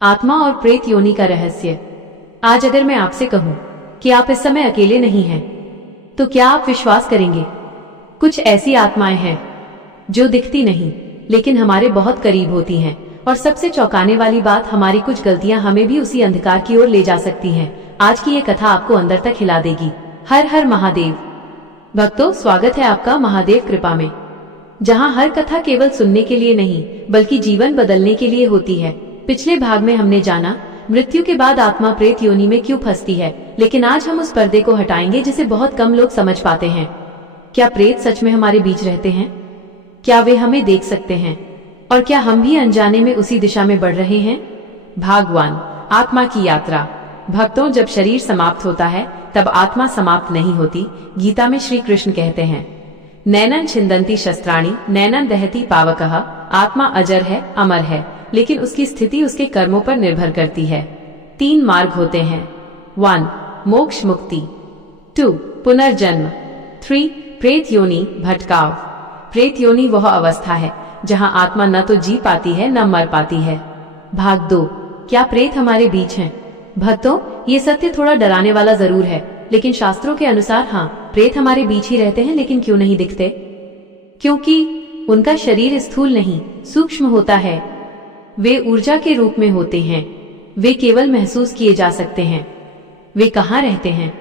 आत्मा और प्रेत योनि का रहस्य। आज अगर मैं आपसे कहूं कि आप इस समय अकेले नहीं हैं, तो क्या आप विश्वास करेंगे? कुछ ऐसी आत्माएं हैं जो दिखती नहीं लेकिन हमारे बहुत करीब होती हैं, और सबसे चौंकाने वाली बात, हमारी कुछ गलतियां हमें भी उसी अंधकार की ओर ले जा सकती हैं। आज की ये कथा आपको अंदर तक हिला देगी। हर हर महादेव। भक्तों, स्वागत है आपका महादेव कृपा में, जहां हर कथा केवल सुनने के लिए नहीं बल्कि जीवन बदलने के लिए होती है। पिछले भाग में हमने जाना मृत्यु के बाद आत्मा प्रेत योनि में क्यों फंसती है, लेकिन आज हम उस पर्दे को हटाएंगे जिसे बहुत कम लोग समझ पाते हैं। क्या प्रेत सच में हमारे बीच रहते हैं? क्या वे हमें देख सकते हैं? और क्या हम भी अनजाने में उसी दिशा में बढ़ रहे हैं? भाग 1, आत्मा की यात्रा। भक्तों, जब शरीर समाप्त होता है तब आत्मा समाप्त नहीं होती। गीता में श्री कृष्ण कहते हैं, नैनन छिन्दन्ति शस्त्राणि नैनन दहति पावकः। आत्मा अजर है, अमर है, लेकिन उसकी स्थिति उसके कर्मों पर निर्भर करती है। 3 मार्ग होते हैं। 1, मोक्ष मुक्ति। 2, पुनर्जन्म। 3, प्रेत योनि भटकाव। प्रेत योनि वह अवस्था है जहां आत्मा न तो जी पाती है न मर पाती है। भाग 2, क्या प्रेत हमारे बीच हैं? भक्तों, ये सत्य थोड़ा डराने वाला जरूर है, लेकिन शास्त्रों के अनुसार हाँ, प्रेत हमारे बीच ही रहते हैं, लेकिन क्यों नहीं दिखते? क्योंकि उनका शरीर स्थूल नहीं, सूक्ष्म होता है। वे ऊर्जा के रूप में होते हैं। वे केवल महसूस किए जा सकते हैं। वे कहाँ रहते हैं?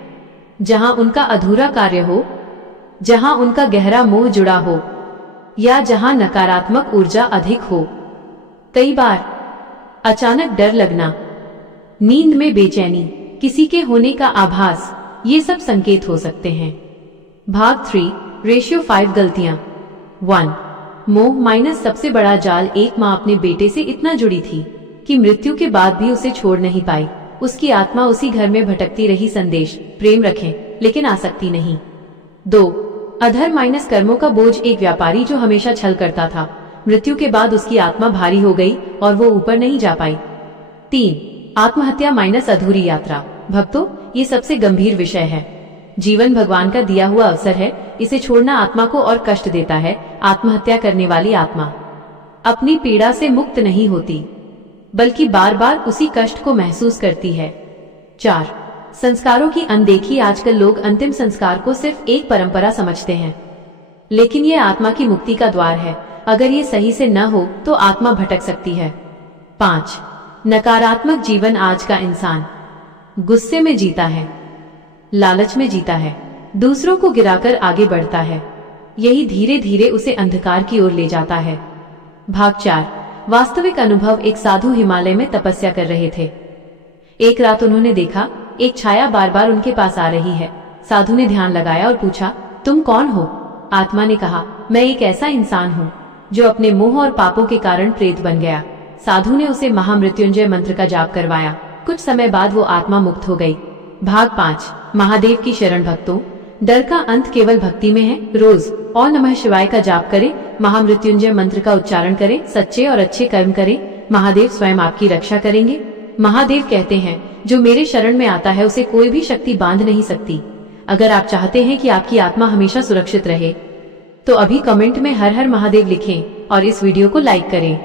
जहां उनका अधूरा कार्य हो, जहां उनका गहरा मोह जुड़ा हो, या जहां नकारात्मक ऊर्जा अधिक हो। कई बार अचानक डर लगना, नींद में बेचैनी, किसी के होने का आभास, ये सब संकेत हो सकते हैं। भाग 3, रेशियो 5 गलतियां। 1, मोह माइनस सबसे बड़ा जाल। एक माँ अपने बेटे से इतना जुड़ी थी कि मृत्यु के बाद भी उसे छोड़ नहीं पाई। उसकी आत्मा उसी घर में भटकती रही। संदेश, प्रेम रखें लेकिन आसक्ति नहीं। 2, अधर माइनस कर्मों का बोझ। एक व्यापारी जो हमेशा छल करता था, मृत्यु के बाद उसकी आत्मा भारी हो गई और वो ऊपर नहीं जा पाई। 3, आत्महत्या माइनस अधूरी यात्रा। भक्तों, ये सबसे गंभीर विषय है। जीवन भगवान का दिया हुआ अवसर है, इसे छोड़ना आत्मा को और कष्ट देता है। आत्महत्या करने वाली आत्मा अपनी पीड़ा से मुक्त नहीं होती, बल्कि बार बार उसी कष्ट को महसूस करती है। 4, संस्कारों की अनदेखी। आजकल लोग अंतिम संस्कार को सिर्फ एक परंपरा समझते हैं, लेकिन ये आत्मा की मुक्ति का द्वार है। अगर ये सही से न हो तो आत्मा भटक सकती है। 5, नकारात्मक जीवन। आज का इंसान गुस्से में जीता है, लालच में जीता है, दूसरों को गिराकर आगे बढ़ता है। यही धीरे धीरे उसे अंधकार की ओर ले जाता है। भाग 4, वास्तविक अनुभव। एक साधु हिमालय में तपस्या कर रहे थे। एक रात उन्होंने देखा एक छाया बार बार उनके पास आ रही है। साधु ने ध्यान लगाया और पूछा, तुम कौन हो? आत्मा ने कहा, मैं एक ऐसा इंसान हूँ जो अपने मोह और पापों के कारण प्रेत बन गया। साधु ने उसे महामृत्युंजय मंत्र का जाप करवाया। कुछ समय बाद वो आत्मा मुक्त हो गई। भाग 5, महादेव की शरण। भक्तों, डर का अंत केवल भक्ति में है। रोज ओम नमः शिवाय का जाप करें, महामृत्युंजय मंत्र का उच्चारण करें, सच्चे और अच्छे कर्म करें। महादेव स्वयं आपकी रक्षा करेंगे। महादेव कहते हैं, जो मेरे शरण में आता है उसे कोई भी शक्ति बांध नहीं सकती। अगर आप चाहते हैं कि आपकी आत्मा हमेशा सुरक्षित रहे, तो अभी कमेंट में हर हर महादेव लिखें और इस वीडियो को लाइक करें।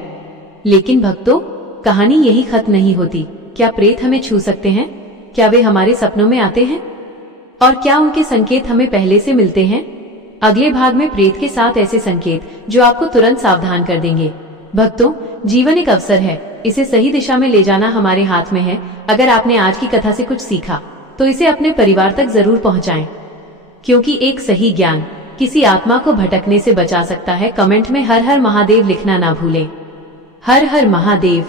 लेकिन भक्तों, कहानी यही खत्म नहीं होती। क्या प्रेत हमें छू सकते हैं? क्या वे हमारे सपनों में आते हैं? और क्या उनके संकेत हमें पहले से मिलते हैं? अगले भाग में प्रेत के साथ ऐसे संकेत जो आपको तुरंत सावधान कर देंगे। भक्तों, जीवन एक अवसर है, इसे सही दिशा में ले जाना हमारे हाथ में है। अगर आपने आज की कथा से कुछ सीखा तो इसे अपने परिवार तक जरूर पहुंचाएं, क्योंकि एक सही ज्ञान किसी आत्मा को भटकने से बचा सकता है। कमेंट में हर हर महादेव लिखना ना भूलें। हर हर महादेव।